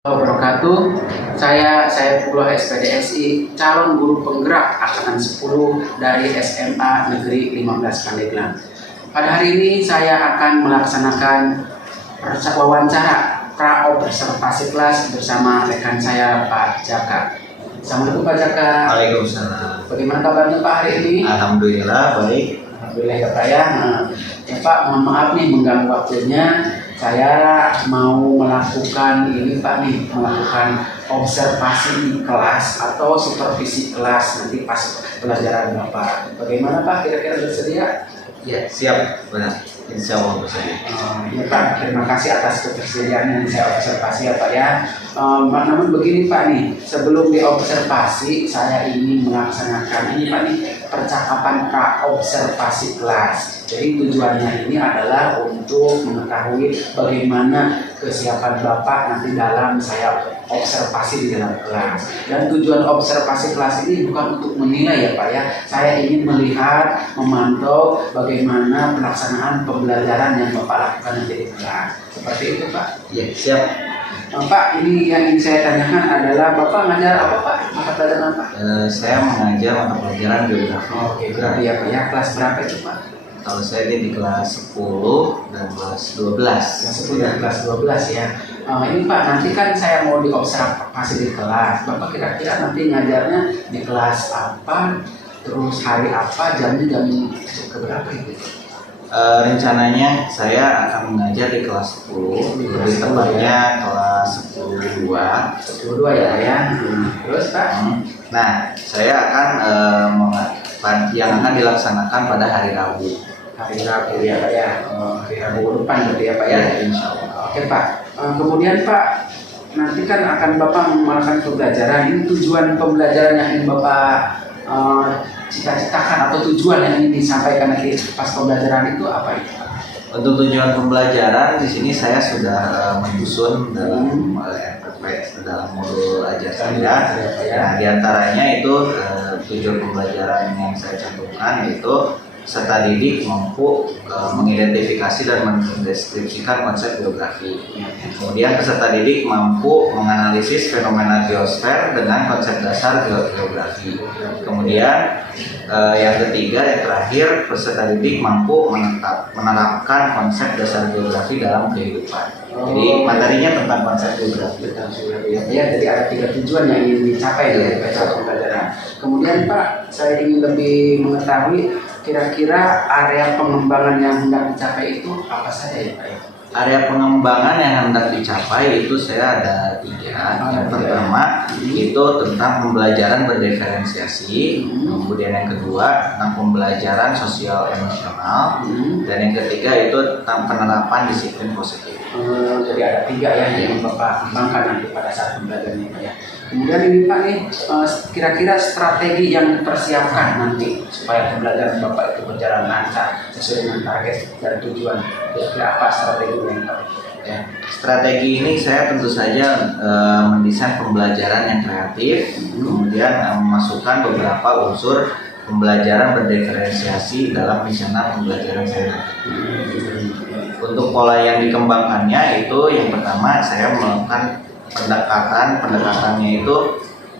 Wabarakatuh. Saya Puluh SPDSI, calon guru penggerak angkatan 10 dari SMA Negeri 15 Pandeglang. Pada hari ini saya akan melaksanakan wawancara pra-observasi kelas bersama rekan saya Pak Jaka. Assalamualaikum Pak Jaka. Waalaikumsalam. Bagaimana kabarnya Pak hari ini? Alhamdulillah baik. Alhamdulillah ya Pak ya. Ya Pak, mohon maaf nih mengganggu waktunya. Saya mau melakukan melakukan observasi di kelas atau supervisi kelas nanti pas pelajaran Bapak. Bagaimana Pak, kira-kira bersedia? Ya, siap. Benar. Insya Allah bersedia. Ya Pak, terima kasih atas ketersediaan yang saya observasi ya Pak ya. Namun begini Pak nih, sebelum diobservasi saya ingin melaksanakan percakapan pra-observasi kelas. Jadi tujuannya ini adalah untuk mengetahui bagaimana kesiapan Bapak nanti dalam saya observasi di dalam kelas. Dan tujuan observasi kelas ini bukan untuk menilai ya Pak ya. Saya ingin melihat, memantau bagaimana pelaksanaan pembelajaran yang Bapak lakukan nanti di kelas. Seperti itu Pak. Ya, siap. Pak, ini yang ingin saya tanyakan adalah Bapak ngajar apa Pak? Mata pelajaran apa? Saya mengajar mata pelajaran geografi. Oke, berarti ya Pak ya. Kelas berapa itu Pak? Kalau saya di kelas 10 dan kelas 12. Kelas 10 dan kelas 12 ya. Ini Pak, nanti kan saya mau diobservasi di kelas. Bapak kira-kira nanti ngajarnya di kelas apa? Terus hari apa? Jamnya jam keberapa itu? Rencananya saya akan mengajar di kelas 10, lebih tepatnya kelas 10-2. 10-2 ya ya. Terus Pak? Nah, saya akan yang akan dilaksanakan pada hari Rabu. Hari Rabu ya Pak ya. Hari Rabu depan berarti ya Pak ya. Insya Allah. Oke Pak. Kemudian Pak, nanti kan akan Bapak melakukan pembelajaran. Ini tujuan pembelajaran yang ingin Bapak cita-citakan atau tujuan yang ingin disampaikan nanti pas pembelajaran itu apa itu Pak? Untuk tujuan pembelajaran di sini saya sudah menyusun dalam RPP dalam modul ajar saya. Nah, diantaranya itu tujuan pembelajaran yang saya cantumkan yaitu peserta didik mampu mengidentifikasi dan mendeskripsikan konsep geografi. Kemudian peserta didik mampu menganalisis fenomena geosfer dengan konsep dasar geografi. Kemudian yang ketiga, yang terakhir, peserta didik mampu menerapkan konsep dasar geografi dalam kehidupan. Jadi materinya tentang konsep geografi. Ya, jadi ada 3 tujuan yang ingin dicapai dari pembelajaran. Kemudian Pak, saya ingin lebih mengetahui kira-kira area pengembangan yang hendak dicapai itu apa saja ya Pak? Area pengembangan yang hendak dicapai itu saya ada 3. Yang pertama itu tentang pembelajaran berdiferensiasi, kemudian yang kedua tentang pembelajaran sosial emosional, dan yang ketiga itu tentang penerapan disiplin positif. Jadi ada 3 ya yang Bapak kembangkan nanti pada saat pembelajaran ini ya. Kemudian ini Pak nih, kira-kira strategi yang dipersiapkan nanti supaya pembelajaran Bapak itu berjalan lancar sesuai dengan target dan tujuan. Kira-kira apa strategi yang Pak? Ya, strategi ini saya tentu saja mendesain pembelajaran yang kreatif, kemudian memasukkan beberapa unsur pembelajaran berdiferensiasi dalam rencana pembelajaran saya. Untuk pola yang dikembangkannya itu yang pertama saya melakukan pendekatannya itu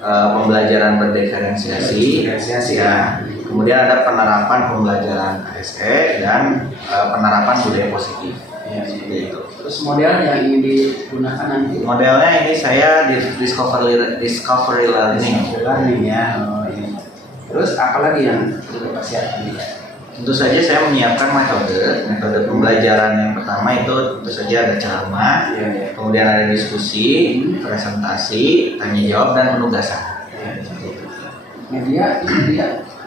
pembelajaran berdiferensiasi ya. Kemudian ada penerapan pembelajaran ASE dan penerapan budaya positif. Ya, seperti itu. Terus model yang ingin digunakan nanti? Modelnya ini saya di discovery learning Ya. Terus apalagi yang perlu dipersiapkan? Tentu saja saya menyiapkan metode pembelajaran. Yang pertama itu tentu saja ada ceramah, kemudian ada diskusi, presentasi, tanya jawab, dan penugasan.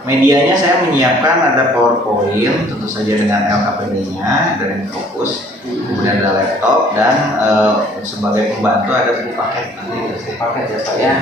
Medianya saya menyiapkan ada PowerPoint, tentu saja dengan LKPD-nya dari Fokus, kemudian ada laptop, dan sebagai pembantu ada buku paket. Paket ya Pak ya.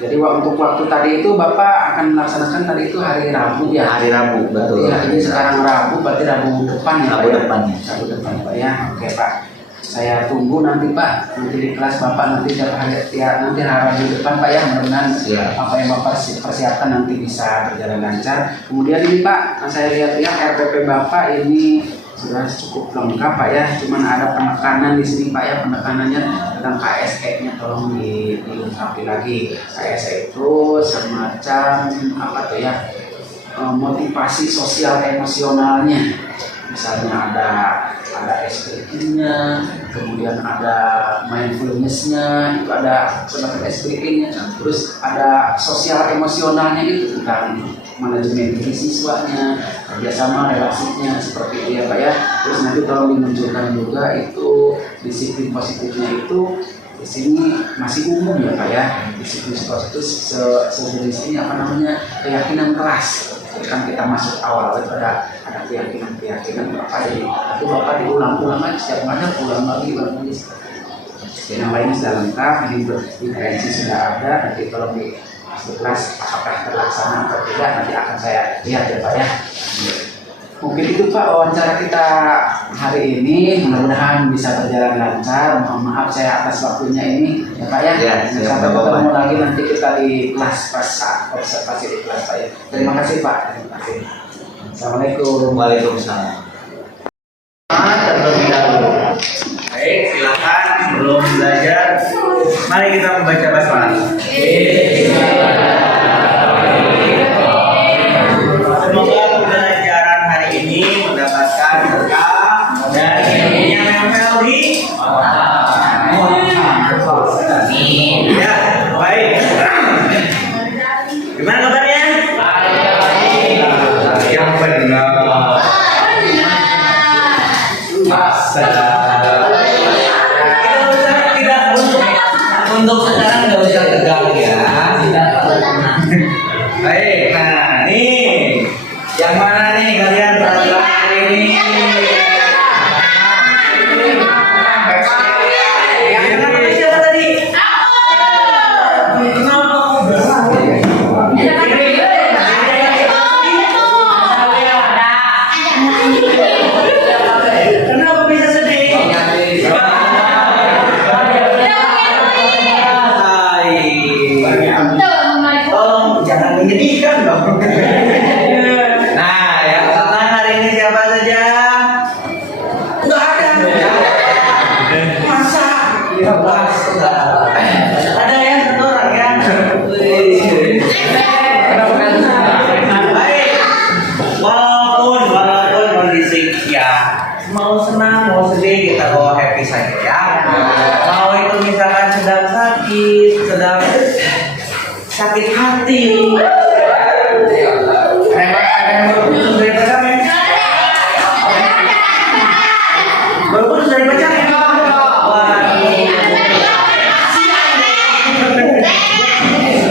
Jadi untuk waktu tadi itu Bapak akan melaksanakan tadi itu hari Rabu ya? Hari Rabu, betul. Ini sekarang Rabu, berarti Rabu depan ya Pak? Rabu depan Pak ya. Oke Pak, saya tunggu nanti Pak, nanti di kelas Bapak nanti nanti Rabu depan Pak ya, mudah-mudahan apa yang Bapak persiapkan nanti bisa berjalan lancar. Kemudian ini Pak, saya lihat-lihat RPP Bapak ini sudah cukup lengkap Pak ya. Cuman ada penekanan di sini Pak ya, penekanannya tentang KSE-nya tolong dilengkapi lagi. KSE itu semacam apa tuh ya, motivasi sosial emosionalnya. Misalnya ada SPI-nya, kemudian ada mindfulness-nya, itu ada semacam SPI-nya, terus ada sosial emosionalnya itu tentang manajemen diri siswanya, kerjasama relasinya seperti itu ya Pak ya. Terus nanti tolong dimunculkan juga itu disiplin positifnya itu di sini masih umum ya Pak ya. Disiplin positif sejenis ini apa namanya, keyakinan kelas. Kan kita masuk awal itu ada keyakinan Bapak, jadi itu Bapak diulang-ulang aja setiap mana, ulang lagi. Yang lainnya sudah lengkap, ini diferensi sudah ada, nanti tolong di kelas apakah terlaksana atau tidak nanti akan saya lihat ya Pak ya. Mungkin itu Pak wawancara kita hari ini, mudah-mudahan bisa berjalan lancar. Mohon maaf saya atas waktunya ini ya Pak ya. Sampai ketemu lagi nanti kita di kelas pas saat observasi di kelas Pak ya. Terima kasih Pak. Terima kasih. Assalamualaikum. Waalaikumsalam. Terlebih dahulu. Baik, silakan sebelum belajar, mari kita membaca basmalah. Semoga pembelajaran hari ini mendapatkan berkah dari yang menempel di ya, baik. Gimana kabarnya? Yang benar. Tidak untuk sekarang nggak usah tegang ya. Baik, nah nih yang mana nih kalian perhatikan hari ini? Yang mana siapa tadi? Kenapa bisa sedih? Tolong jangan menyedihkan dong. Nah, yang senang hari ini siapa saja? Enggak ada. Masa? Ada ya satu orang ya. Baik. Walaupun kondisi ya mau senang mau sedih kita bawa happy saja ya. Mau itu misalkan sedang sakit hati. Ada yang baru putus dari pacarnya? Baru putus dari pacarnya?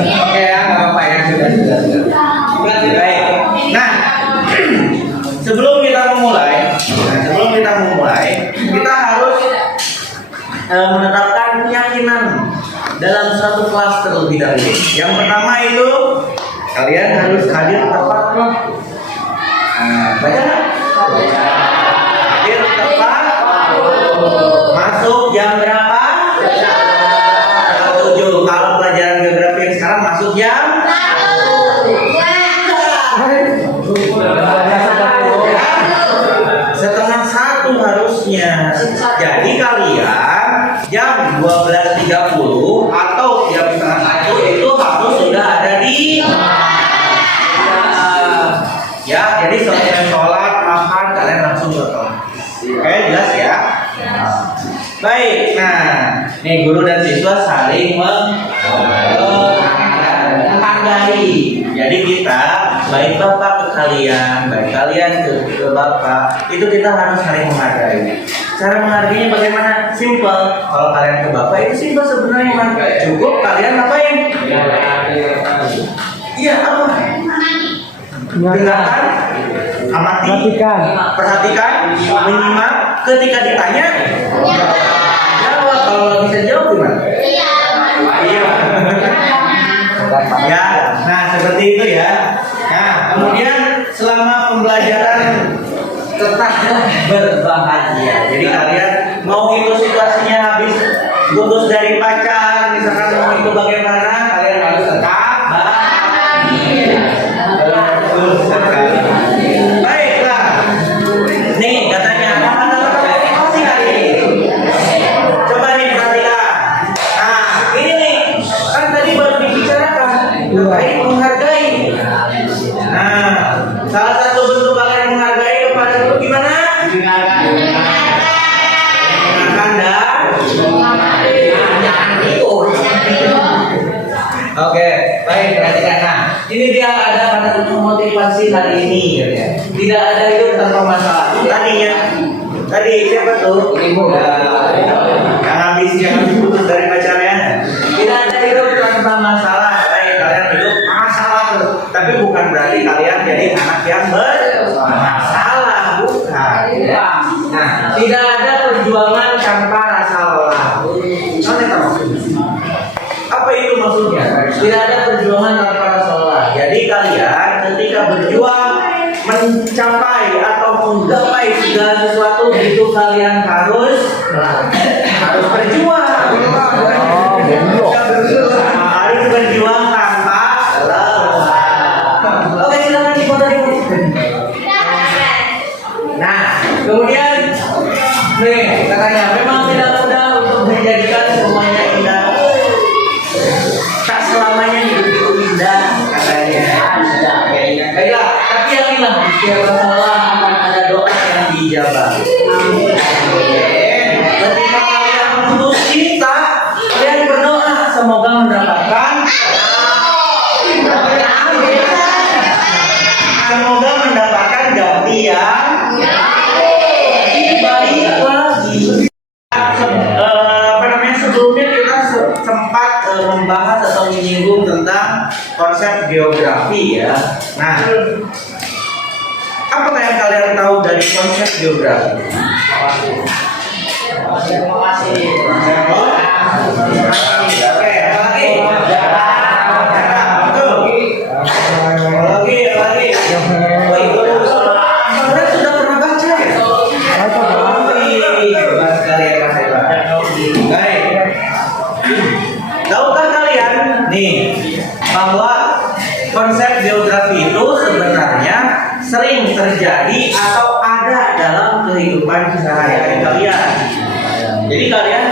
Oke ya, nggak apa-apa ya, sudah. Baik. Nah, sebelum kita memulai, kita harus menetapkan keyakinan dalam satu kelas terlebih dahulu. Yang pertama itu kalian harus hadir tepat. Baca nggak? Hadir tepat. Masuk jam berapa? Jam 7. Kalau pelajaran geografi yang sekarang masuk jam 12:30 harusnya. Jadi kalian jam 12:30 atau jam 12:30 itu harus sudah ada di ya. Jadi selesai sholat makan kalian langsung ke kelas. Oke, jelas ya. Baik, nah nih guru dan siswa saling menghargai. Jadi kita baik bapak ke kalian, baik kalian ke bapak, itu kita harus saling menghargai. Cara menghargainya bagaimana? Simple. Kalau kalian ke bapak itu simple sebenarnya, man. Cukup kalian ngapain? Iya, apa? Dengarkan, amati, perhatikan, menyimak. Ketika ditanya, jawab. Kalau bisa jawab gimana? Iya. Ya, nah seperti itu ya. Nah, kemudian selama pembelajaran tetap berbahagia. Jadi kalian mau itu situasinya habis putus dari pacar, misalkan mau itu bagaimana, kalian harus tetap bahagia. Baiklah. Nih katanya Baik, perhatikan. Nah, ini dia ada kata motivasi hari ini, ya. Tidak ada hidup tanpa masalah. Tadi siapa tuh? Ibu. Yang habis putus dari pacarnya. Tidak ada hidup tanpa masalah. Baik, kalian hidup masalah tuh. Tapi bukan berarti kalian jadi anak yang bermasalah, bukan. Ya. Nah, tidak ada perjuangan tanpa rasa lelah. Apa itu maksudnya? Tidak ada perjuangan tanpa rasa lelah. Jadi kalian ketika berjuang mencapai atau menggapai segala sesuatu itu kalian harus berjuang. Harus berjuang tanpa lelah. Oke, silakan difoto dulu. Nah, kemudian nih katanya memang tidak mudah untuk menjadikan semuanya indah. Tak selamanya hidup itu indah katanya. Baiklah, tapi yakinlah di setiap masalah akan ada doa yang dijabah. Ketika kalian putus cinta, kalian berdoa semoga mendapatkan ganti yang baik lagi. Sebelumnya kita sempat membahas atau menyinggung tentang konsep geografi ya. Nah, apa yang kalian tahu dari konsep geografi? Oke, apa lagi? Sudah pernah baca ya? Baik. Tahukah kalian nih bahwa konsep geografi itu sebenarnya sering terjadi atau ada dalam kehidupan sehari-hari kalian. Jadi kalian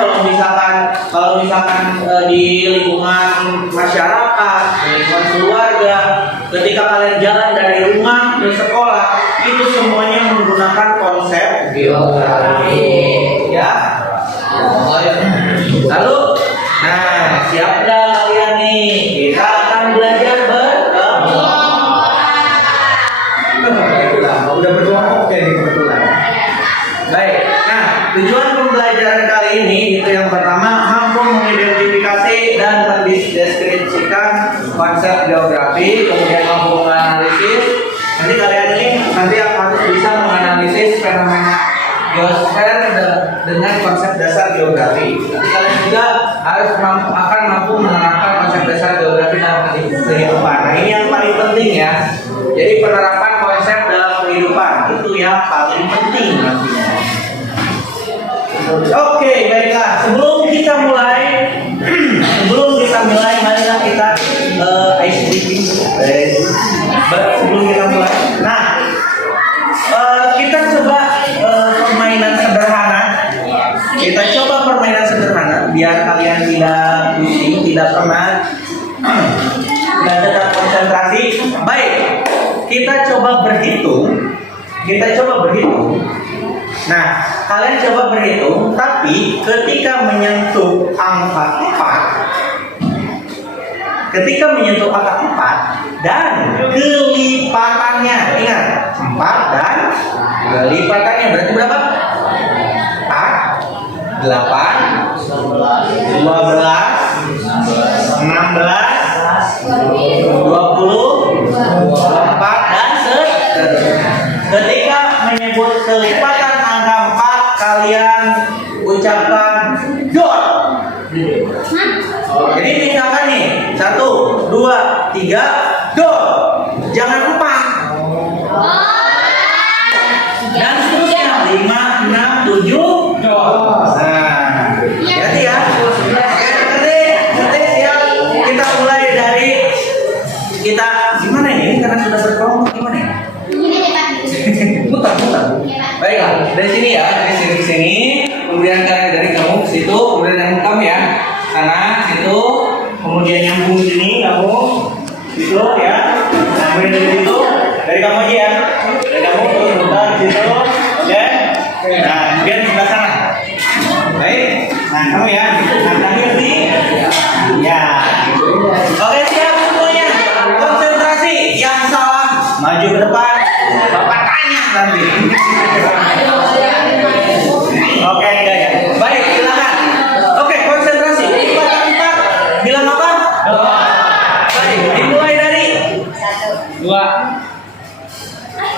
kalau misalkan di lingkungan masyarakat, di lingkungan keluarga, ketika kalian jalan dari rumah ke sekolah, itu semuanya menggunakan konsep geografi. Ya. Lalu, nah, siap dah kalian nih? Kita akan belajar udah berdua oke nih kebetulan. Baik. Nah, tujuan pembelajaran kali ini itu yang pertama mampu mengidentifikasi dan mendeskripsikan konsep geografi, kemudian mampu menganalisis. Nanti kalian ini harus bisa menganalisis fenomena geosfer dengan konsep dasar geografi. Nanti kalian juga akan mampu menerapkan konsep dasar geografi dalam kehidupan. Nah, ini yang paling penting ya. Jadi penerapan konsep dalam kehidupan itu yang paling penting nantinya. Oke, baiklah. Sebelum kita mulai, marilah kita ice breaking. Sebelum kita mulai, nah, kita coba permainan sederhana. Kita coba permainan sederhana biar kalian tidak pusing, tidak penat, dan tetap konsentrasi. Baik, kita coba berhitung. Nah, kalian coba berhitung, tapi ketika menyentuh angka 4 dan kelipatannya, ingat 4 dan kelipatannya berarti berapa? 4, 8, 12, 16, 20, 24 dan seterusnya. Ketika menyebut kelipatan angka 4, kalian ucapkan dot. Jadi misalkan nih 1, 2, 3 dot. Jangan 4. Dan seterusnya 5, 6, 7 dot. Nah, hati ya. Oke, siap. Kita mulai dari gimana ini? Karena sudah berkelompok gimana ya? Mutar. Baiklah, dari sini ya, dari sini, kemudian dari kamu ke situ, kemudian yang kamu ya, sana, situ, kemudian nyambung sini, kamu, situ ya, kemudian dari situ, dari kamu aja ya, dari kamu terus mutar situ, dan, nah, kemudian sebelah sana. Baik, nah kamu ya, nah terakhir nih, ya, oke siap semuanya. yang salah maju ke depan, Bapak tanya nanti. Oke, enggak ya. Baik, silakan. Oke, konsentrasi. Cepat, bilang apa? Doa. Baik, dimulai dari 2.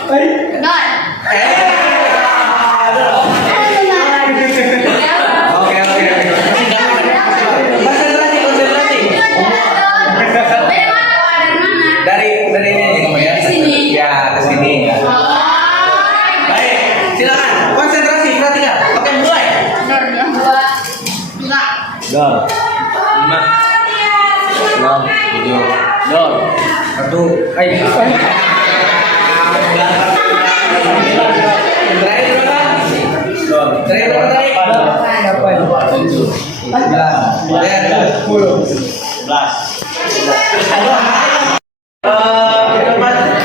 Baik. Oke. Konsentrasi. Dari ini ya. Ya, ke sini ya. Baik, silakan. Konsentrasi, perhatikan. Oke, mulai. Dor. 5. 6. 7. Dor. 1. Terakhir berapa? Dor. Terakhir berapa tadi? 11.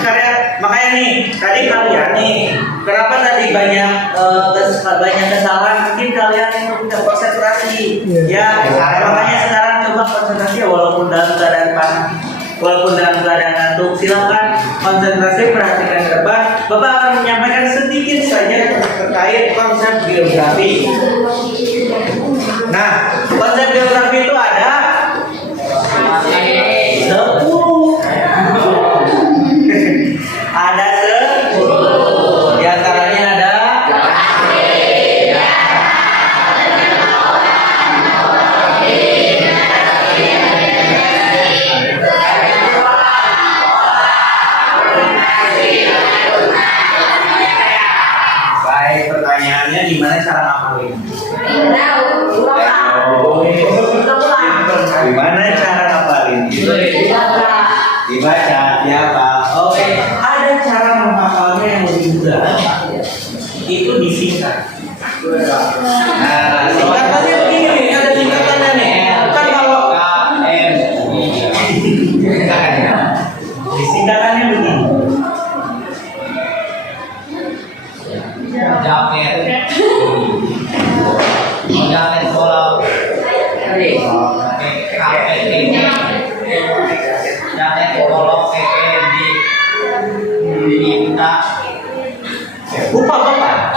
Karya makanya nih tadi kalian nih kenapa tadi banyak kesalahan mungkin kalian yang tidak konsentrasi ya makanya sekarang coba konsentrasi ya walaupun dalam keadaan panas walaupun dalam keadaan ngantuk silakan konsentrasi perhatikan ke depan. Bapak akan menyampaikan sedikit saja terkait konsep geografi. Nah, konsep geografi itu ada 10. Ada 10. Di antaranya ada baik, pertanyaannya gimana cara ngapalin? Gimana cara ngapalin? Dibaca, ya Pak. Oke, ada cara menghafalnya yang lebih mudah. Itu disingkat. Nah, singkatannya begini, ada singkatannya nih. Kan kalau disingkatannya begini. Jaket bola. Jaket bola diminta. Lupa Bapak.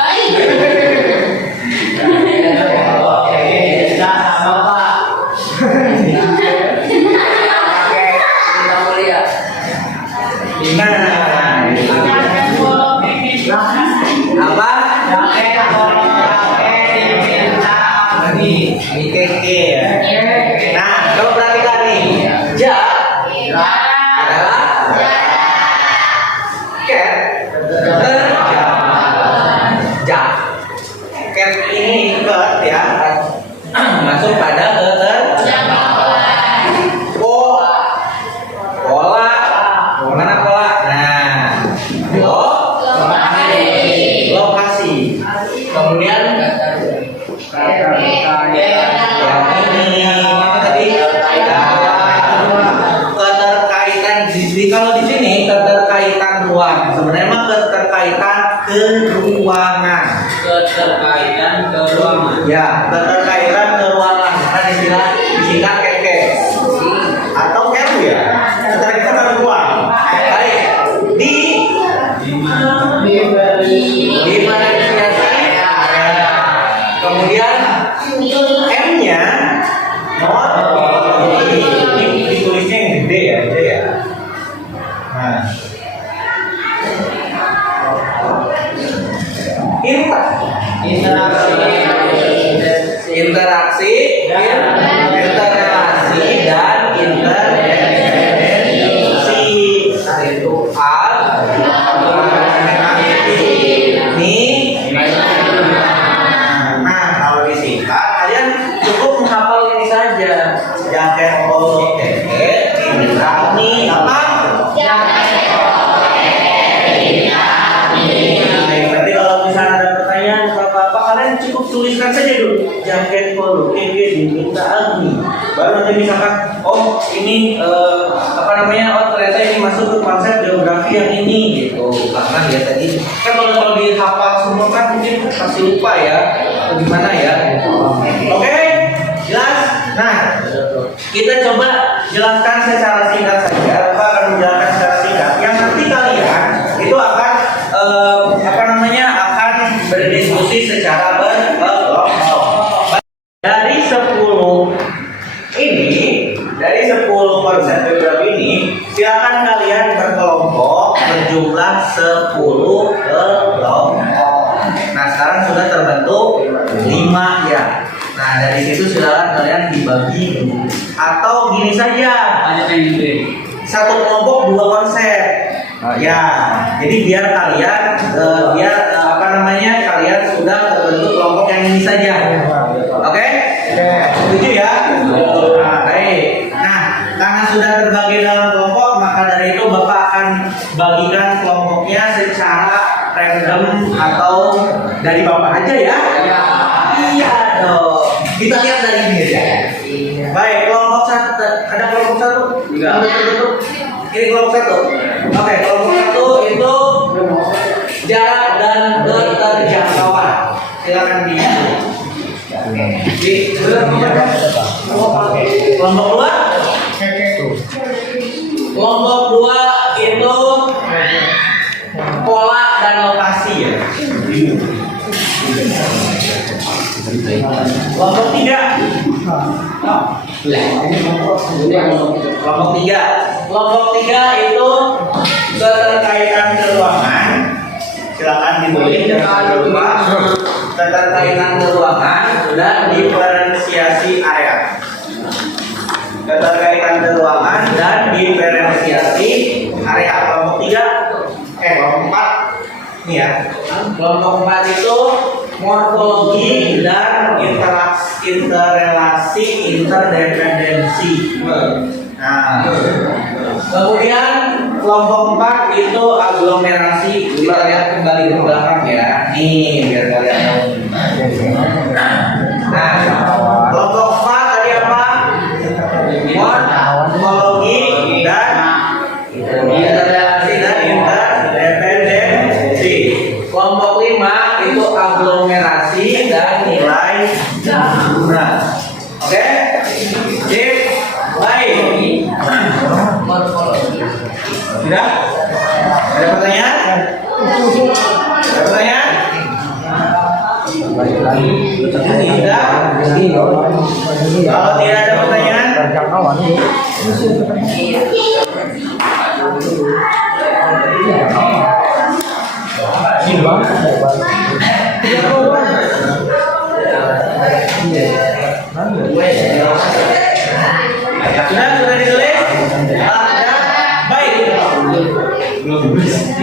Apa? Nah, kalau perhatikan nih, adalah cat cat ini ket ya masuk pada pola mana pola lokasi kemudian keterkaitan kalau di sini keterkaitan ruang sebenarnya mah keterkaitan keruangan ya keterkaitan keruangan karena disingkat keke atau keru ya keterkaitan ruang baik diferensiasi kemudian M-nya ini ditulisnya yang gede ya nah interaksi dan intervensi itu nah kalau disingkat kalian cukup menghafal ini saja jaket polo keke ini apa nanti kalau misalnya ada pertanyaan apa kalian cukup tuliskan saja dulu jaket polo keke diminta Agni baru nanti misalkan oh ini ternyata ini masuk ke konsep geografi yang ini gitu karena ya tadi kan kalau dihafal semua kan mungkin pasti lupa ya atau gimana ya oke jelas nah kita coba jelaskan secara singkat saja Bapak akan menjelaskan secara singkat yang dari situ silakan kalian dibagi atau gini saja, Banyak yang gede. satu kelompok dua konsep. Ya, jadi biar kalian kalian sudah terbentuk kelompok yang ini saja. Oke? Setuju ya? Nah, baik. Nah, karena sudah terbagi dalam kelompok, maka dari itu Bapak akan bagikan kelompoknya secara random atau dari Bapak aja ya? Iya dong. Kita lihat dari ini aja. Baik, kelompok satu. Ada kelompok satu? Enggak. Sudah terbentuk? Ini kelompok satu. Oke, kelompok satu itu jarak dan keterjangkauan. Silakan di kelompok dua. Kelompok dua itu pola dan lokasi ya. Kelompok tiga. Kelompok tiga itu keterkaitan keruangan. Silakan ditulis jangan lupa. Keterkaitan keruangan sudah diferensiasi area. Keterkaitan keruangan dan diferensiasi area. Kelompok tiga, kelompok empat. Ini ya. Kelompok empat itu morfologi dan interrelasi interdependensi. Nah, kemudian kelompok 4 itu aglomerasi. Kita lihat kembali ke belakang ya. Nih biar kalian tahu. Nah, kelompok 4 tadi apa? Morfologi dan interrelasi dan interdependensi. Kelompok 5 itu aglomerasi dan nilai jumlah. Oke? Sip. Baik. Sudah? Ada pertanyaan? Ada pertanyaan? Tidak? Kalau tidak ada pertanyaan, sudah ditulis? Baik.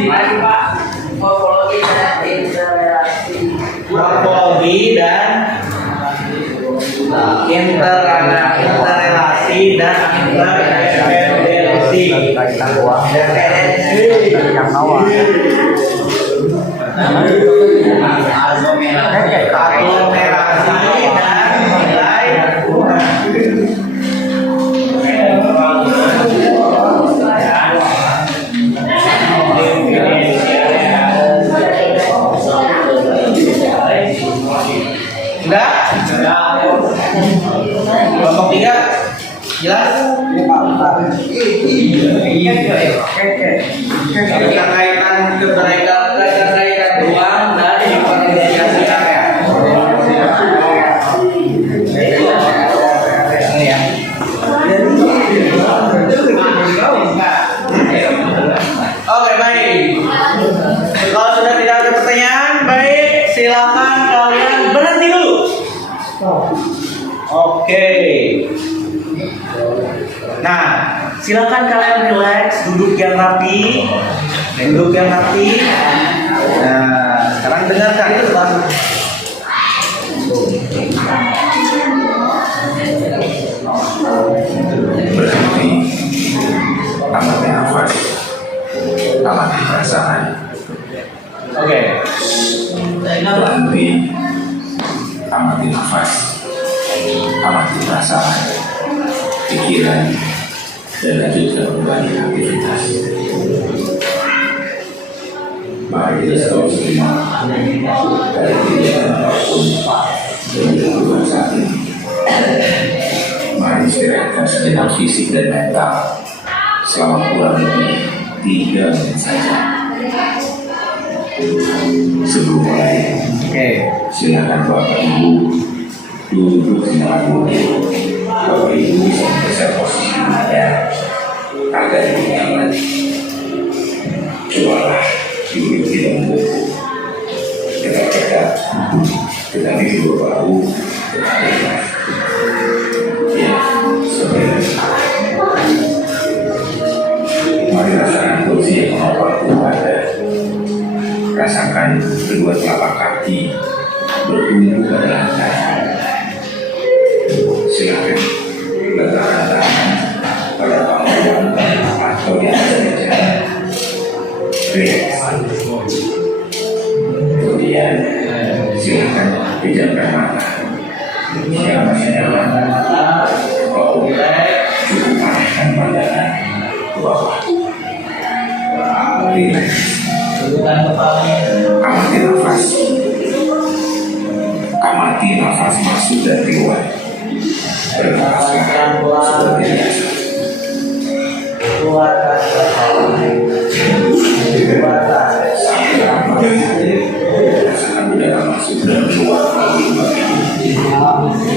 Mari Pak. Morfologi dan interrelasi. Morfologi dan interrelasi dan interdependensi. Aglomerasi dan nilai Enggak? Kelompok 3 jelas? Keterkaitan ruang dan diferensiasi area. Ini ya. Oke, baik. Kalau sudah tidak ada pertanyaan, baik, silakan kalian berhenti dulu. Oke. Nah, silakan kalian relax, duduk yang rapi. Nah, sekarang dengarkan itu baru. Berhenti, amati nafas, amati perasaan. Oke. Berhenti, amati nafas, amati perasaan, pikiran, dan lanjutkan kembali aktivitas. Mari kita stop semua dari kegiatan apapun yang dilakukan saat ini. Mari istirahatkan sejenak fisik dan mental selama kurang lebih 3 menit saja. Sebelum mulai, silakan Bapak Ibu duduk dengan duduk. Bapak Ibu bisa mempersiap posisi Anda agar lebih nyaman. Cobalah duduk tidak membungkuk, tegak-tegak, tetapi kedua bahu Ya, sebenarnya. Mari rasakan kursi yang menopang Tuhan. Rasakan kedua telapak kaki bertumbuh pada lantai. Silakan letakkan tangan pada pangkuan atau di atas meja. Relax. Kemudian silakan pejamkan mata. Yang masih nyaman, cukup arahkan pandangan ke bawah. Relax. Amati nafas. Amati nafas masuk dan keluar. Bernafaslah seperti biasa. Rasakan udara masuk dan keluar melalui bagian.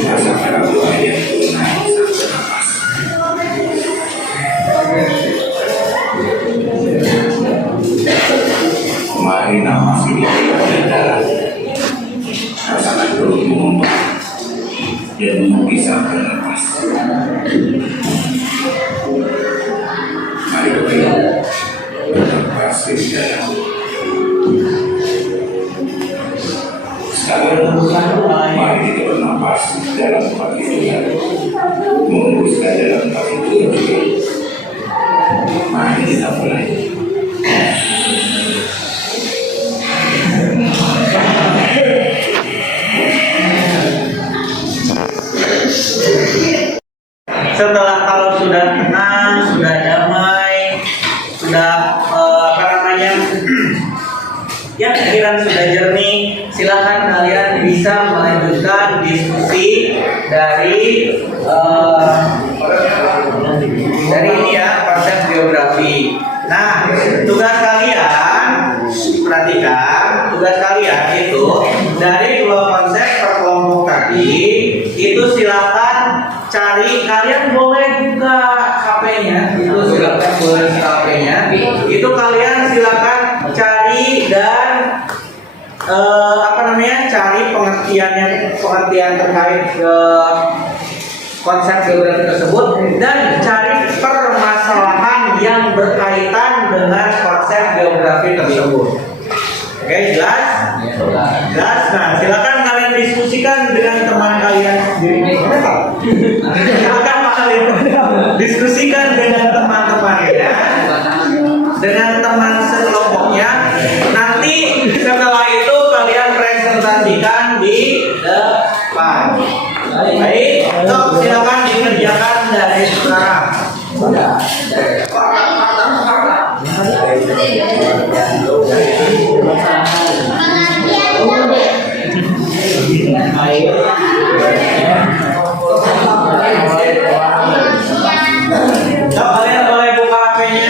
Rasakan udara yang naik sampai nafas. Mari nafas keluar dari dalam. Rasakan perut mengembang dan mengisahkan nafas. Mari bergerak bernafas di dalam. Sekarang mari kita bernafas dalam tempat itu, mengembuskan dalam tempat itu juga. Mari kita mulai. Setelah kalau sudah tenang, sudah damai, sudah ya pikiran sudah jernih, silakan kalian bisa melanjutkan diskusi dari ini ya, konsep geografi. Nah, tugas kalian perhatikan, tugas kalian itu dari dua konsep per kelompok tadi itu silakan cari, kalian boleh buka HP-nya, itu silakan boleh buka HP-nya, itu kalian silakan cari dan cari pengertian terkait konsep geografi tersebut dan cari permasalahan yang berkaitan dengan konsep geografi tersebut. Oke, jelas? Jelas. Nah, silakan kalian diskusikan dengan teman kalian sendiri. Silakan kalian diskusikan dengan teman-temannya, dengan teman sekelompoknya. Nanti setelah itu kalian presentasikan di depan. Baik, silakan dikerjakan dari sekarang. Kalian boleh buka HP-nya.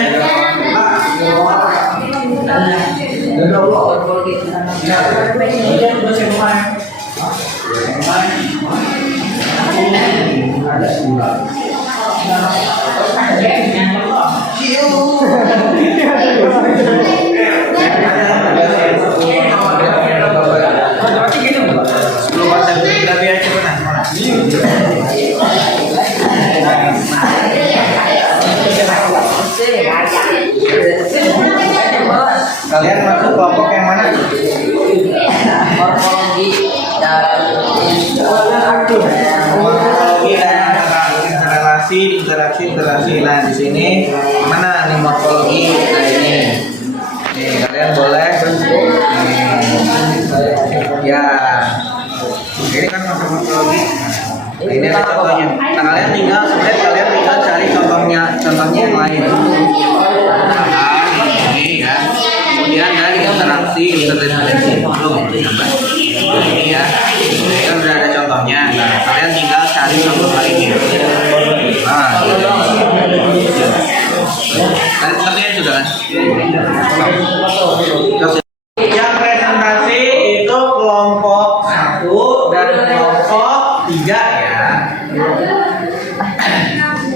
Kalian masuk kelompok yang mana? Morfologi dan Morfologi dan interaksi. Nah, di sini mana nih morfologi? Nah, ini. Nih, kalian boleh. Ya. Ini kan morfologi. Nah, ini ada contohnya. Nah, kalian tinggal cari contohnya yang lain. Nah, ini ya. Kemudian dari interaksi belum ini ya, kan udah ada contohnya. Nah, kalian tinggal cari contoh lainnya. Nah, kalian ngertinya sudah kan? Yang presentasi itu kelompok 1 dan kelompok 3 ya.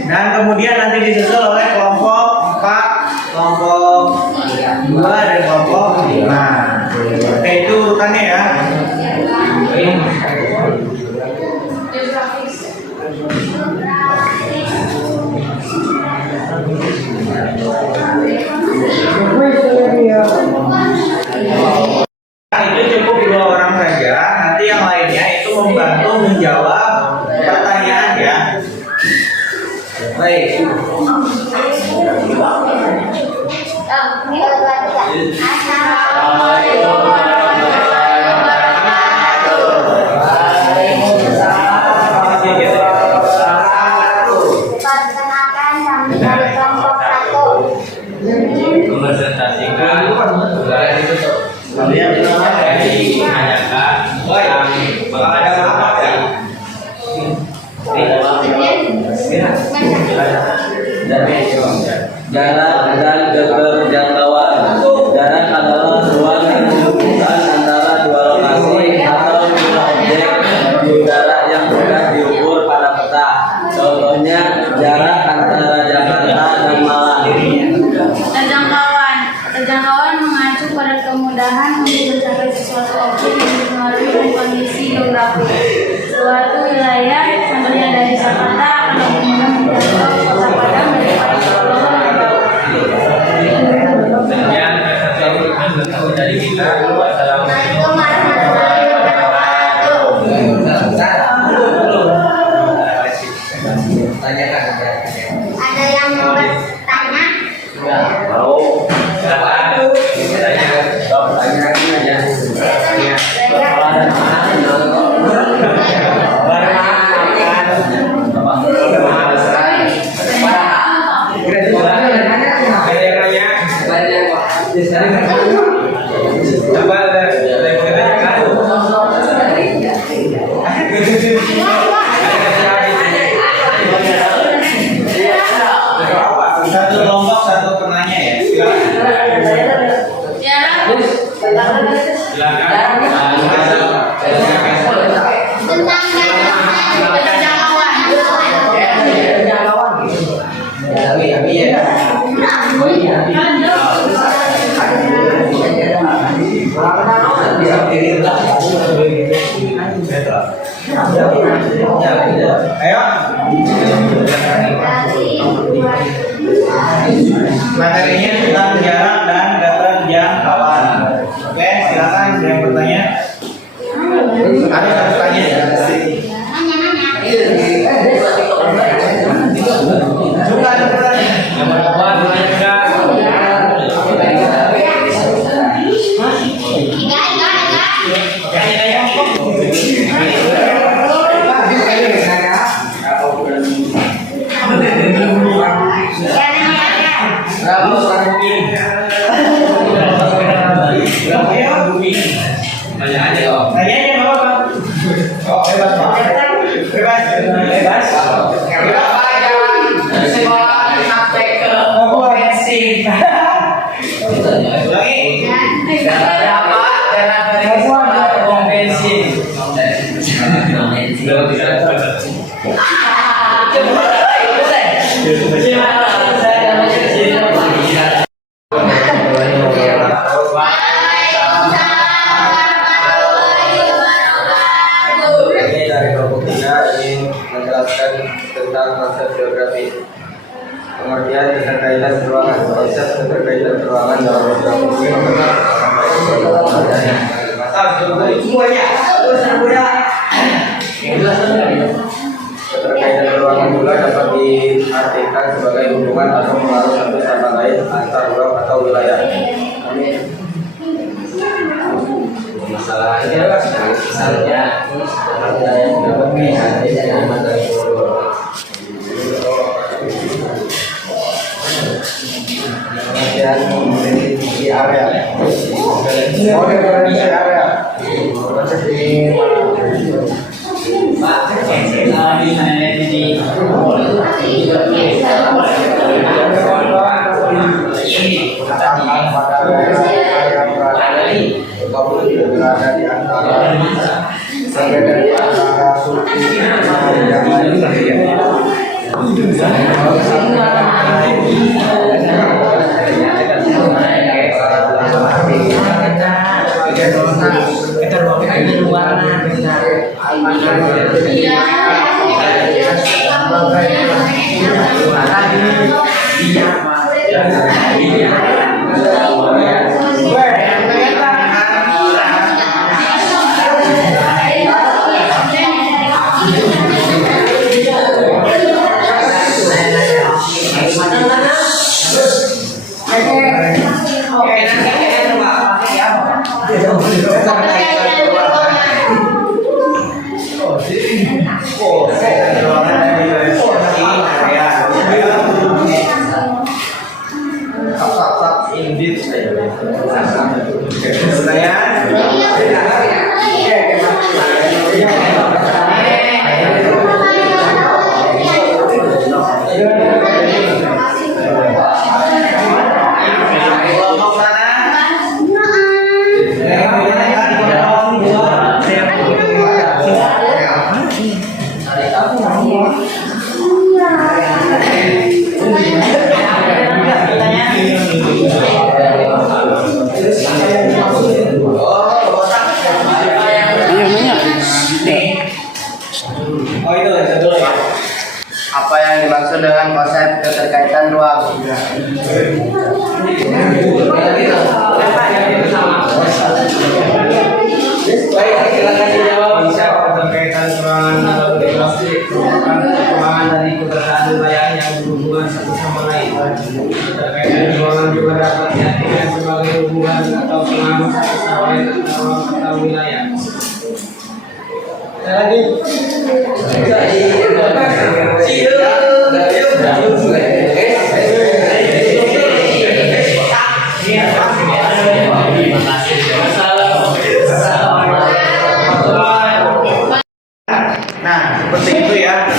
Dan kemudian nanti disusul oleh kelompok 4, kelompok 2 dan kelompok 5. Oke, itu urutannya ya. cukup 2 orang saja. Nanti yang lainnya itu membantu menjawab pertanyaan ya. Baik. Presentasikan kalian dari menanyakan Jarak dan keterjangkauan. Jarak adalah ruang yang menghubungkan antara dua lokasi atau dua objek di udara yang mudah diukur pada peta. Contohnya jarak antara Jakarta dan Malang. Terjangkauan mengacu pada kemudahan untuk mencapai sesuatu objek yang dipengaruhi oleh kondisi geografis. Suatu wilayah, contohnya dari Jakarta, akan lebih mudah menjangkau Kota Padang daripada Solo dan Sekian presentasi dari kita. Wassalamualaikum. Ada yang mau bertanya? Mau silakan bertanya. Satu kelompok satu penanya ya. Silakan. Tentang keterjangkauan. Ayo. Materinya tentang jarak dan keterjangkauan. Oke, silakan yang bertanya. Ada yang bertanya? Bukan bertanya. Yang perempuan bertanya. Tanya aja dong. Tanya aja nggak apa-apa. Oh, bebas Pak. Bebas. Bebas. Ulangi. Ini dari kelompok 3 ingin menjelaskan tentang konsep geografi. Pengertian keterkaitan ruangan. Konsep keterkaitan ruangan dalam geografi keterkaitan ruangan juga dapat diartikan sebagai hubungan atau pengaruh satu sama lain antar ruang atau wilayah. Misalnya memiliki area. Berada di antara suku yang lain. Apa yang dimaksud dengan konsep keterkaitan ruang? Baik, silakan dijawab. Bisa keterkaitan ruangan ruangan dari keberadaan wilayah yang berhubungan satu sama lain. Keterkaitan ruangan juga dapat diartikan sebagai hubungan atau pengaruh satu sama lain atau wilayah. Lagi. Nah, seperti itu ya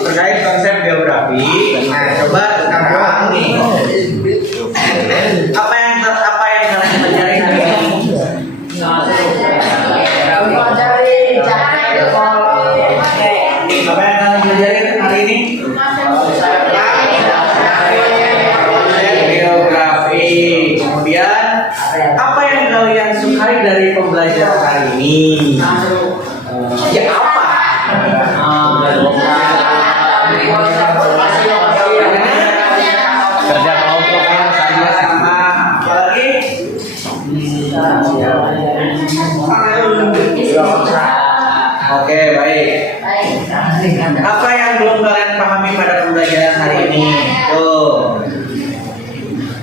terkait konsep geografi. Nah, coba sekarang nih apa yang kalian pelajari hari ini? Apa yang kalian pelajari hari ini? Konsep geografi. Kemudian apa yang kalian sukai dari pembelajaran hari ini? Ya apa? Kerja kelompok yang Sama apa lagi? Oke, baik. Apa yang belum kalian pahami pada pembelajaran hari ini? Tuh.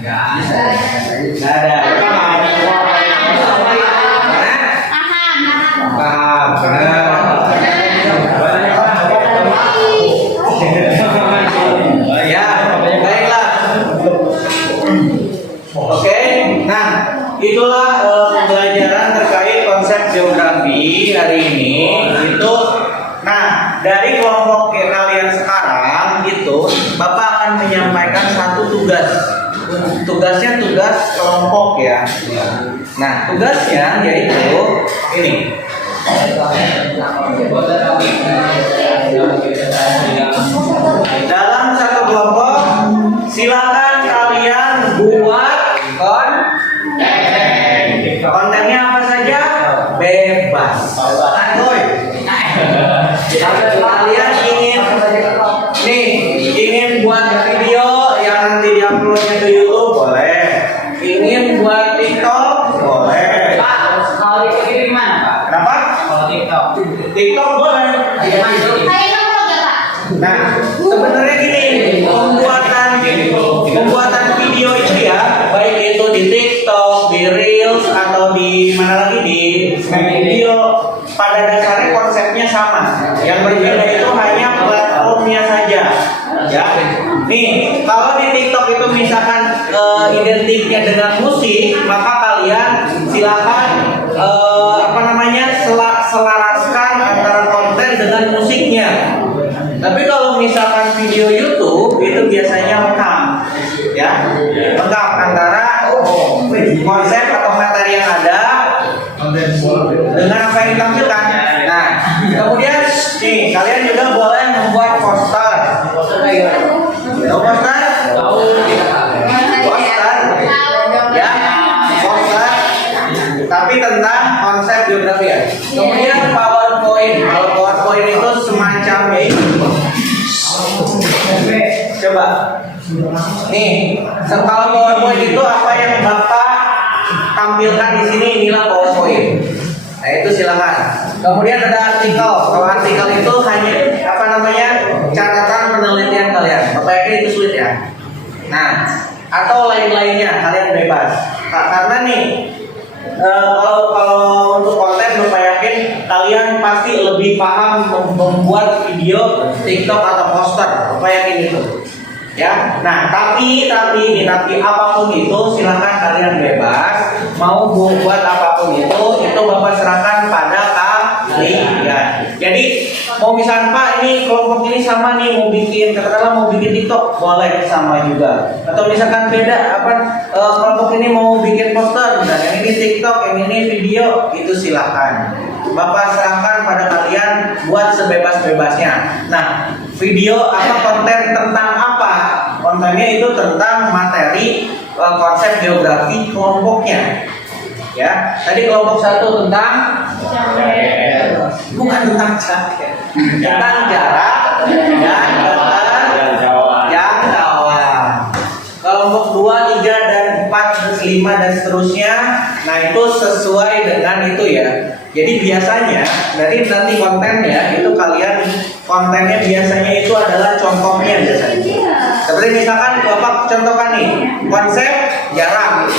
Nggak ada. Paham. Ya, baiklah. Oke, nah itulah pembelajaran terkait konsep geografi hari ini. Itu, nah dari kelompok kalian sekarang itu, Bapak akan menyampaikan satu tugas. Tugasnya tugas kelompok ya. Nah tugasnya yaitu ini. Dalam satu kelompok, silakan kalian buat kontennya apa saja, bebas. Kalian ingin buat video yang nanti diuploadnya ke YouTube boleh, ingin buat TikTok boleh. Kalau di mana, Pak? Kenapa? Kalau TikTok. TikTok boleh. Nah, sebenarnya gini, pembuatan video itu ya, baik itu di TikTok, di Reels atau di mana lagi di video, pada dasarnya konsepnya sama. Yang berbeda itu hanya platformnya saja. Ya, nih kalau di TikTok itu misalkan identiknya dengan musik, maka kalian silakan selaraskan antara konten dengan musiknya. Tapi kalau misalkan video YouTube itu biasanya lengkap, ya, lengkap antara konsep atau materi yang ada dengan apa yang ditampilkan. Nah, kemudian nih kalian juga boleh membuat poster. Tahu poster? Poster, ya, poster. Tapi tentang konsep geografi ya. Kemudian PowerPoint. Kalau PowerPoint itu semacam ini. Coba. Nih, kalau PowerPoint itu apa yang Bapak tampilkan di sini, inilah PowerPoint. Nah, itu silakan. Kemudian ada artikel. Kalau artikel itu hanya catatan penelitian kalian. Bapak yakin itu sulit ya? Nah, atau lain-lainnya kalian bebas. Karena nih kalau untuk konten Bapak yakin kalian pasti lebih paham membuat video TikTok atau poster. Bapak yakin itu? Ya. Nah, tapi apapun itu silakan kalian bebas mau buat apapun itu Bapak serahkan pada kalian. Jadi mau misalkan Pak ini kelompok ini sama nih mau bikin katakanlah mau bikin TikTok boleh sama juga. Atau misalkan beda kelompok ini mau bikin poster dan yang ini TikTok yang ini video itu silakan. Bapak serahkan pada kalian buat sebebas-bebasnya. Nah, video atau konten tentang apa? Kontennya itu tentang materi konsep geografi kelompoknya. Ya, tadi kelompok 1 tentang bukan tentang jaket, tentang jarak dan jangkauan. Kelompok 2, 3, dan 4, 5 dan seterusnya. Nah, itu sesuai dengan itu ya. Jadi biasanya dari nanti kontennya itu kontennya biasanya itu adalah contohnya biasanya. Seperti misalkan Bapak contohkan nih konsep jarak.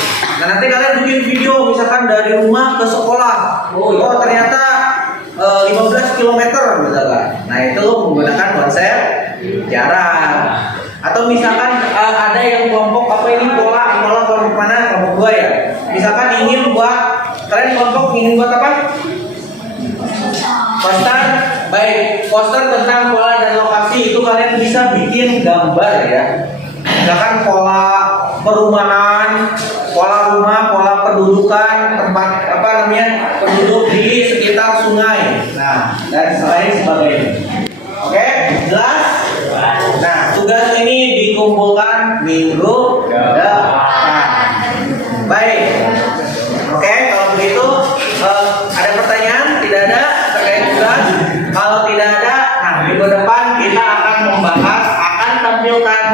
Nah, nanti kalian bikin video misalkan dari rumah ke sekolah. Oh ternyata 15 km misalkan. Nah, itu menggunakan konsep jarak. Atau misalkan ada yang kelompok pola kelompok mana? Kelompok 2 ya. Misalkan kalian kelompok ingin buat apa? Poster, baik, poster tentang pola dan lokasi itu kalian bisa bikin gambar ya. Misalkan pola perumahan, pola rumah, pola pendudukan, tempat penduduk di sekitar sungai. Nah, dan lain sebagainya. Oke, jelas? Nah, tugas ini dikumpulkan minggu depan. Baik. Oke, kalau begitu ada pertanyaan? Tidak ada terkait tugas? Kalau tidak ada, nah minggu depan kita akan tampilkan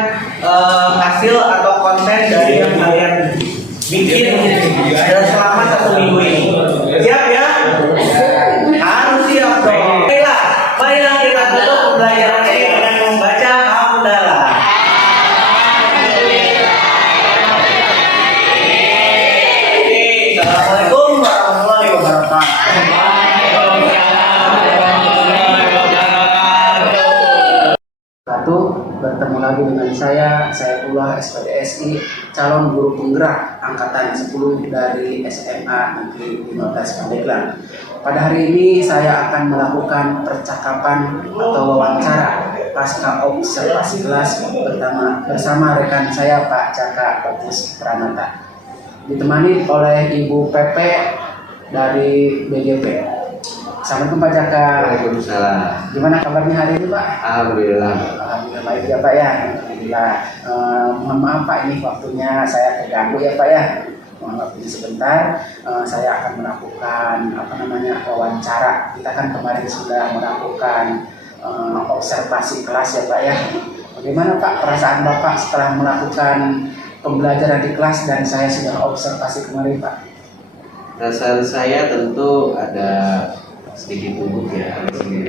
hasil atau konten dari yang kalian bikin selama 1 minggu ini. Siap ya? Harus siap dong. Marilah kita tutup pembelajaran ini dengan membaca hamdalah. Assalamualaikum warahmatullahi wabarakatuh. Bertemu lagi dengan saya Pula SPDSI, calon guru penggerak angkatan 10 dari SMA Negeri 15 Pandeglang. Pada hari ini saya akan melakukan percakapan atau wawancara pasca observasi kelas bersama rekan saya Pak Caka Bagus Pranata, ditemani oleh Ibu Pepe dari BGP. Assalamualaikum Pak Caka. Waalaikumsalam. Gimana kabarnya hari ini Pak? Alhamdulillah. Alhamdulillah baik ya Pak ya. Alhamdulillah. Mohon maaf Pak, ini waktunya saya terganggu ya Pak ya. Mohon maaf ini sebentar. Saya akan melakukan wawancara. Kita kan kemarin sudah melakukan observasi kelas ya Pak ya. Bagaimana Pak perasaan Bapak setelah melakukan pembelajaran di kelas dan saya sudah observasi kemarin Pak? Perasaan saya tentu ada sedikit gugup ya, kami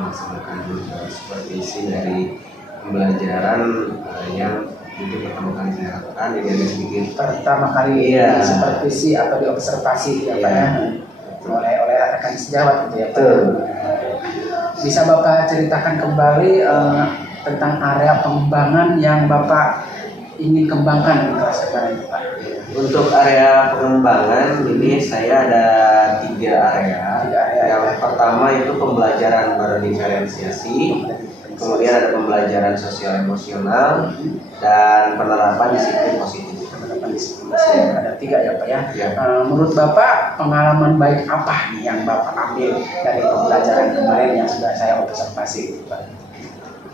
melaksanakan supervisi dari pembelajaran yang untuk pertama kali saya lakukan. Jadi ada sedikit pertama kali supervisi atau diobservasi ya Pak ya, oleh rekan sejawat gitu ya Pak. Bisa Bapak ceritakan kembali tentang area pengembangan yang Bapak ingin kembangkan di kelas kemarin Pak? Untuk area pengembangan ini saya ada 3 area. Yang pertama itu pembelajaran berdiferensiasi, kemudian ada pembelajaran sosial emosional, dan penerapan disiplin positif. Ada 3 ya Pak ya. Menurut Bapak pengalaman baik apa nih yang Bapak ambil dari pembelajaran kemarin yang sudah saya observasi Pak?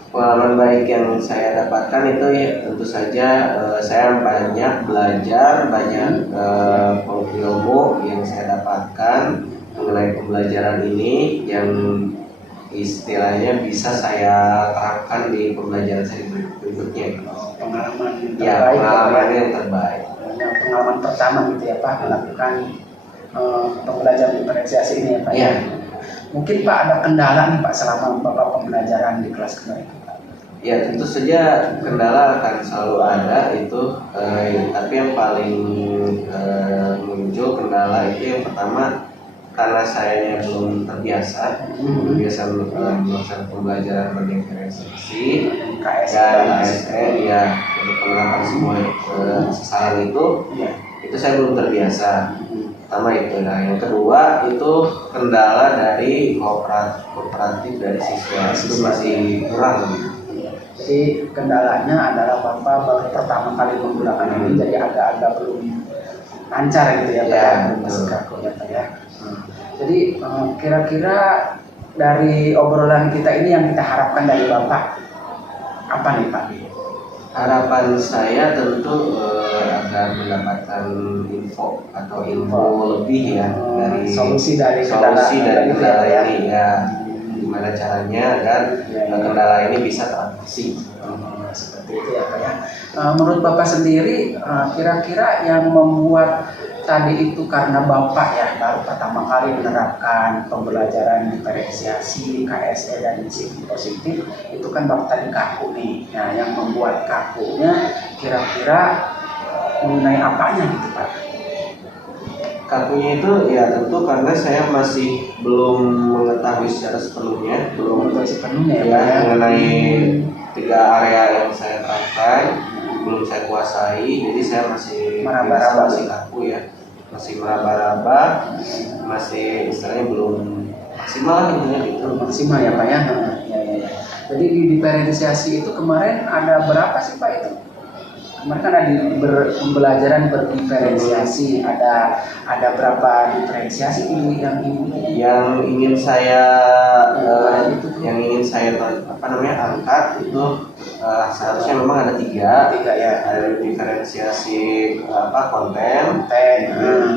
Pengalaman baik yang saya dapatkan itu ya tentu saja saya banyak belajar, banyak ilmu yang saya dapatkan mengenai pembelajaran ini yang istilahnya bisa saya terapkan di pembelajaran saya berikutnya. Pengalaman ya, pengalaman yang terbaik. Pengalaman pertama gitu ya Pak melakukan pembelajaran diferensiasi ini ya Pak ya. Mungkin Pak ada kendala nih Pak selama Bapak pembelajaran di kelas kemarin Pak? Ya tentu saja kendala akan selalu ada itu, tapi yang paling muncul kendala itu yang pertama karena saya belum terbiasa melaksanakan pembelajaran berdiferensiasi dan ASN ya untuk penerapan semua sasaran itu saya belum terbiasa. Pertama itu. Nah yang kedua itu kendala dari kooperatif dari siswa itu masih kurang. Jadi kendalanya adalah Bapak baru pertama kali menggunakan ini, jadi agak-agak belum lancar gitu ya Pak ya, masih kaku ya Pak ya. Jadi kira-kira dari obrolan kita ini yang kita harapkan dari Bapak apa nih Pak? Harapan saya tentu agar mendapatkan info lebih ya dari solusi dari kendala ya. ini ya, gimana caranya agar kendala ini bisa teratasi. Seperti itu ya Pak ya. Menurut Bapak sendiri kira-kira yang membuat tadi itu karena Bapak ya baru pertama kali menerapkan pembelajaran diferensiasi, KSE dan disiplin positif, itu kan Bapak tadi kaku nih. Nah yang membuat kakunya kira-kira mengenai apanya gitu Pak? Kakunya itu ya tentu karena saya masih belum mengetahui secara sepenuhnya, belum sepenuhnya ya mengenai 3 area yang saya terapkan, belum saya kuasai, jadi saya masih meraba-raba, masih kaku ya, masih meraba-raba, masih istilahnya belum maksimal intinya gitu. Belum maksimal ya Pak ya. Ya. Jadi di diferensiasi itu kemarin ada berapa sih Pak itu? Kemarin kan ada pembelajaran berdiferensiasi, ada berapa diferensiasi ini yang ingin saya angkat itu seharusnya memang ada 3 ya. Ada diferensiasi konten,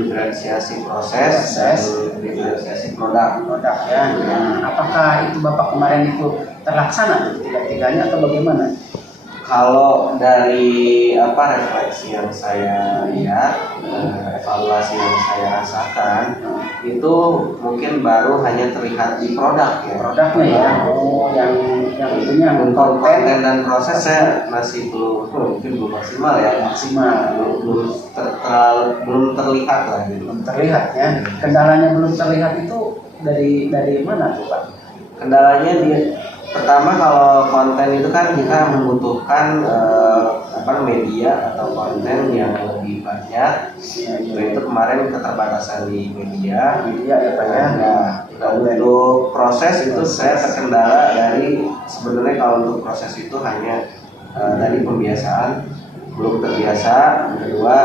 diferensiasi proses, dan diferensiasi produk ya. Apakah itu Bapak kemarin itu terlaksana 3-tiganya atau bagaimana? Kalau dari refleksi yang saya lihat, evaluasi yang saya rasakan itu mungkin baru hanya terlihat di produk ya. Produknya ya. Oh, yang itunya untuk konten dan proses saya masih belum maksimal ya. Belum terlihat lah gitu. Belum terlihat ya. Kendalanya belum terlihat itu dari mana tuh Pak? Kendalanya pertama kalau konten itu kan kita membutuhkan media atau konten yang lebih banyak. Itu kemarin keterbatasan di media ya Pak ya. Nah, untuk proses itu saya terkendala dari sebenarnya kalau untuk proses itu hanya dari pembiasaan belum terbiasa. Kedua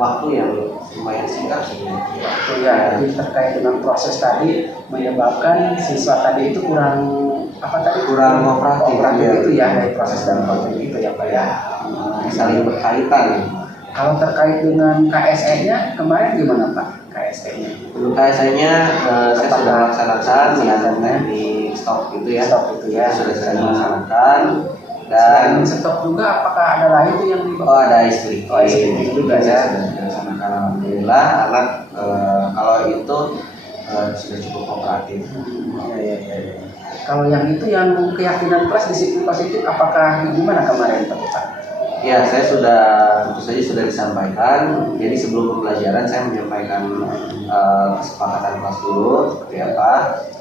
waktu yang lumayan singkat sebenarnya. Ya, jadi terkait dengan proses tadi menyebabkan siswa tadi itu kurang kooperatif itu ya dari proses dan konten itu ya Pak ya. Saling berkaitan. Kalau terkait dengan KSE-nya kemarin gimana Pak? KSE-nya? Untuk KSE-nya saya sudah melaksanakan di stok itu ya. Sudah saya laksanakan. Dan stok juga apakah ada lain tuh yang ada istri. Istri juga ya. Sudah dilaksanakan alhamdulillah. Anak kalau itu sudah cukup kooperatif. Ya. Kalau yang itu yang keyakinan kelas disiplin positif apakah gimana kemarin Pak? Ya, saya tentu saja sudah disampaikan. Jadi sebelum pembelajaran saya menyampaikan kesepakatan kelas dulu seperti apa.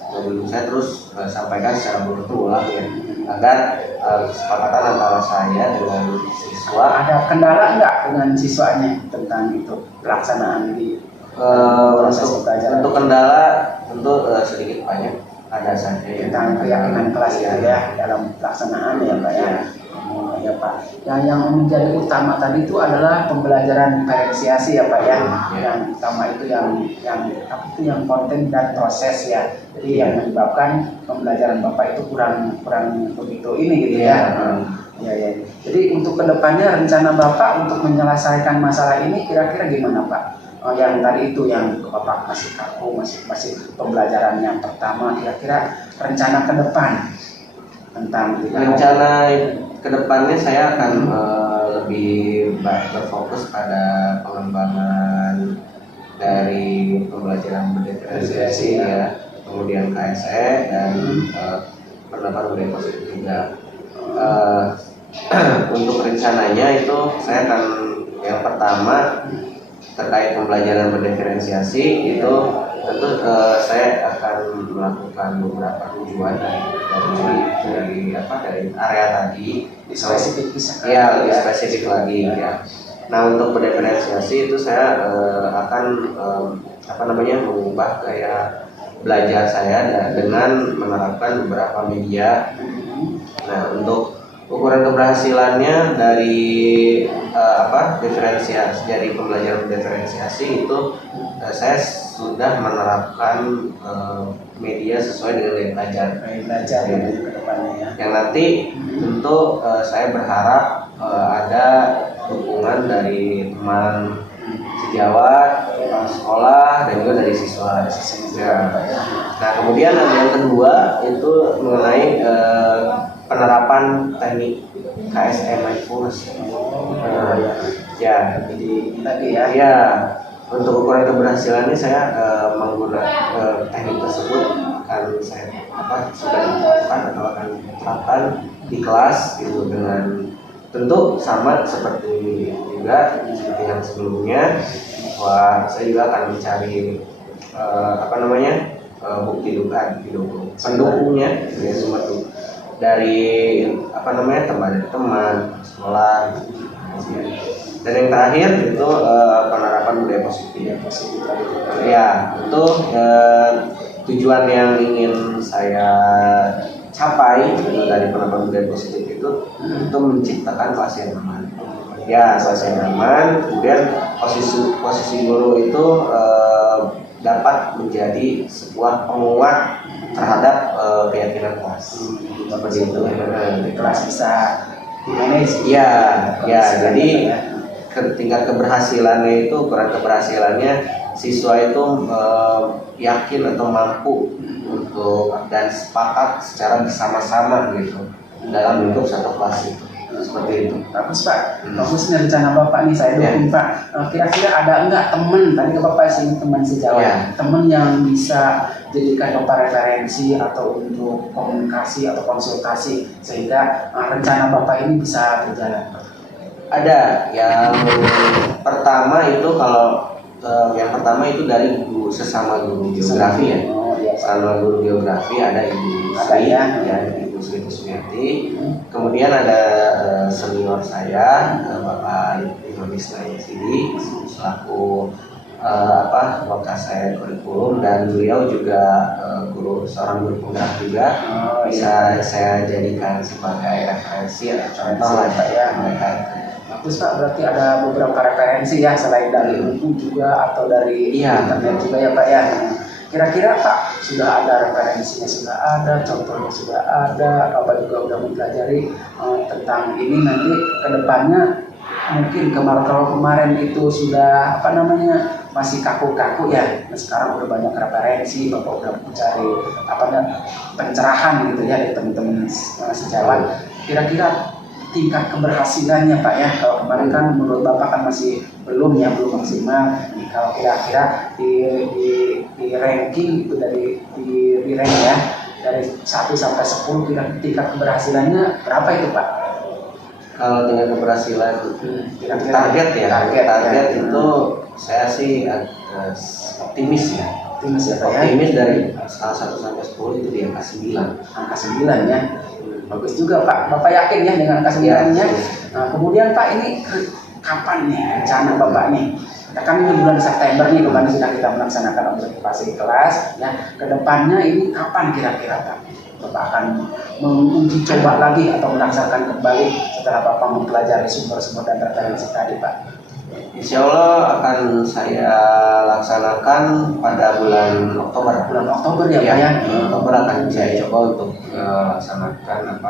Dan saya terus sampaikan secara berulang ya, agar kesepakatan antara saya dengan siswa. Ada kendala nggak dengan siswanya tentang itu pelaksanaan di proses pembelajaran? Untuk kendala tentu sedikit banyak ada saja ya. Tentang keyakinan kelas ya dalam pelaksanaan ya Pak ya. Ya Pak. Yang menjadi utama tadi itu adalah pembelajaran diferensiasi ya Pak ya. Yang utama itu yang konten dan proses ya. Jadi yang menyebabkan pembelajaran Bapak itu kurang begitu ini gitu ya. Ya. Jadi untuk kedepannya rencana Bapak untuk menyelesaikan masalah ini kira-kira gimana Pak? Yang tadi itu yang Bapak masih kaku, masih pembelajaran yang pertama, kira-kira rencana ke depan tentang rencana kedepannya saya akan lebih berfokus pada pengembangan dari pembelajaran berdiferensiasi ya, kemudian KSE dan penerapan budaya positif juga. untuk rencananya itu saya akan yang pertama terkait pembelajaran berdiferensiasi itu tentu saya akan melakukan beberapa tujuan dari area tadi Spesifik bisa. ya lebih spesifik lagi ya. Nah untuk berdiferensiasi itu saya akan mengubah gaya belajar saya dengan menerapkan beberapa media. Nah untuk ukuran keberhasilannya dari diferensiasi dari pembelajaran diferensiasi itu saya sudah menerapkan media sesuai dengan gaya belajar. Belajar ya ke depannya ya. Yang nanti tentu saya berharap ada dukungan dari teman sejawat, kepala sekolah, dan juga dari siswa. Ya. Nah kemudian yang kedua itu mengenai penerapan teknik KSM mindfulness. Ya, Jadi tadi ya. ya untuk ukuran keberhasilannya saya menggunakan teknik tersebut akan saya sudah diterapkan atau akan diterapkan di kelas gitu dengan tentu sama seperti yang sebelumnya bahwa saya juga akan mencari bukti pendukungnya ya semua tuh dari teman sekolah dan yang terakhir itu penerapan budaya positif ya itu tujuan yang ingin saya capai dari penerapan budaya positif itu menciptakan kelas yang aman ya kelas yang aman kemudian posisi guru itu dapat menjadi sebuah penguat terhadap keyakinan kelas seperti itu Kelas bisa dimanage. ya jadi tingkat keberhasilannya itu ukuran keberhasilannya siswa itu yakin atau mampu untuk dan sepakat secara bersama-sama gitu dalam bentuk satu kelas itu seperti itu. Bagus Pak, bagus nih rencana Bapak nih, saya dukung Pak. Kira-kira ada enggak teman, tadi ke Bapak sih teman sejawat, teman yang bisa jadikan Bapak referensi atau untuk komunikasi atau konsultasi sehingga rencana Bapak ini bisa berjalan? Ada, yang pertama itu dari sesama guru geografi ya. Sama guru geografi ada Ibu Sri, Ibu Sri Kusmiati. Kemudian ada senior saya, Bapak Ironis Nayansidi, selaku saya kurikulum dan beliau juga seorang guru penggerak juga bisa saya jadikan sebagai referensi atau contoh lah ya mereka. Bagus Pak, berarti ada beberapa referensi ya selain dari buku juga atau dari internet juga ya Pak ya. Kira-kira Pak sudah ada referensinya, sudah ada contohnya, sudah ada, Bapak juga udah mempelajari tentang ini nanti kedepannya mungkin kalau kemarin itu sudah masih kaku-kaku ya, nah, sekarang udah banyak referensi, Bapak udah mencari pencerahan gitu ya dari teman-teman sejawat. Kira-kira tingkat keberhasilannya Pak ya, kalau kemarin kan menurut Bapak kan masih belum maksimal. Kalau kira-kira di ranking itu di rank ya dari 1 sampai 10 tingkat keberhasilannya berapa itu Pak? Kalau tingkat keberhasilan target itu saya sih optimis ya. Optimis ya Pak ya. Optimis dari skala 1 sampai 10 itu di angka 9. Angka 9 ya. Bagus juga Pak. Bapak yakin ya dengan angka 9-nya? Nah, kemudian Pak ini kapan nih rencana Bapak nih? Kita kan ini bulan September nih, bukan sudah kita melaksanakan observasi kelas ya. Kedepannya ini kapan kira-kira Pak? Bapak akan menguji coba lagi atau melaksanakan kembali setelah Bapak mempelajari sumber-sumber dan referensi tadi Pak? Insya Allah akan saya laksanakan pada bulan Oktober. Bulan Oktober ya Pak ya? Oktober akan saya coba untuk laksanakan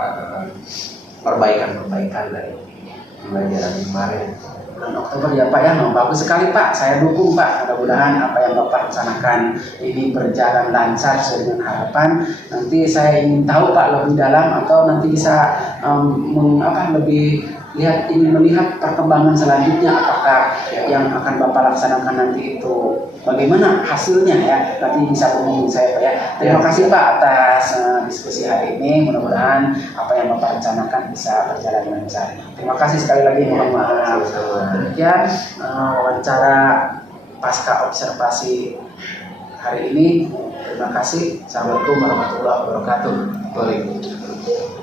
perbaikan dari pembelajaran kemarin. Bulan Oktober ya Pak ya, bagus sekali Pak, saya dukung Pak. Mudah-mudahan apa yang Bapak rencanakan ini berjalan lancar sesuai dengan harapan. Nanti saya ingin tahu Pak lebih dalam atau nanti bisa ingin melihat perkembangan selanjutnya, apakah yang akan Bapak laksanakan nanti itu bagaimana hasilnya ya, nanti bisa hubungi saya Pak ya. Terima kasih Pak atas diskusi hari ini, mudah-mudahan apa yang Bapak rencanakan bisa berjalan dengan lancar. Terima kasih sekali lagi, mohon maaf. Demikian wawancara pasca observasi hari ini. Terima kasih. Assalamualaikum warahmatullahi wabarakatuh. Waalaikumsalam.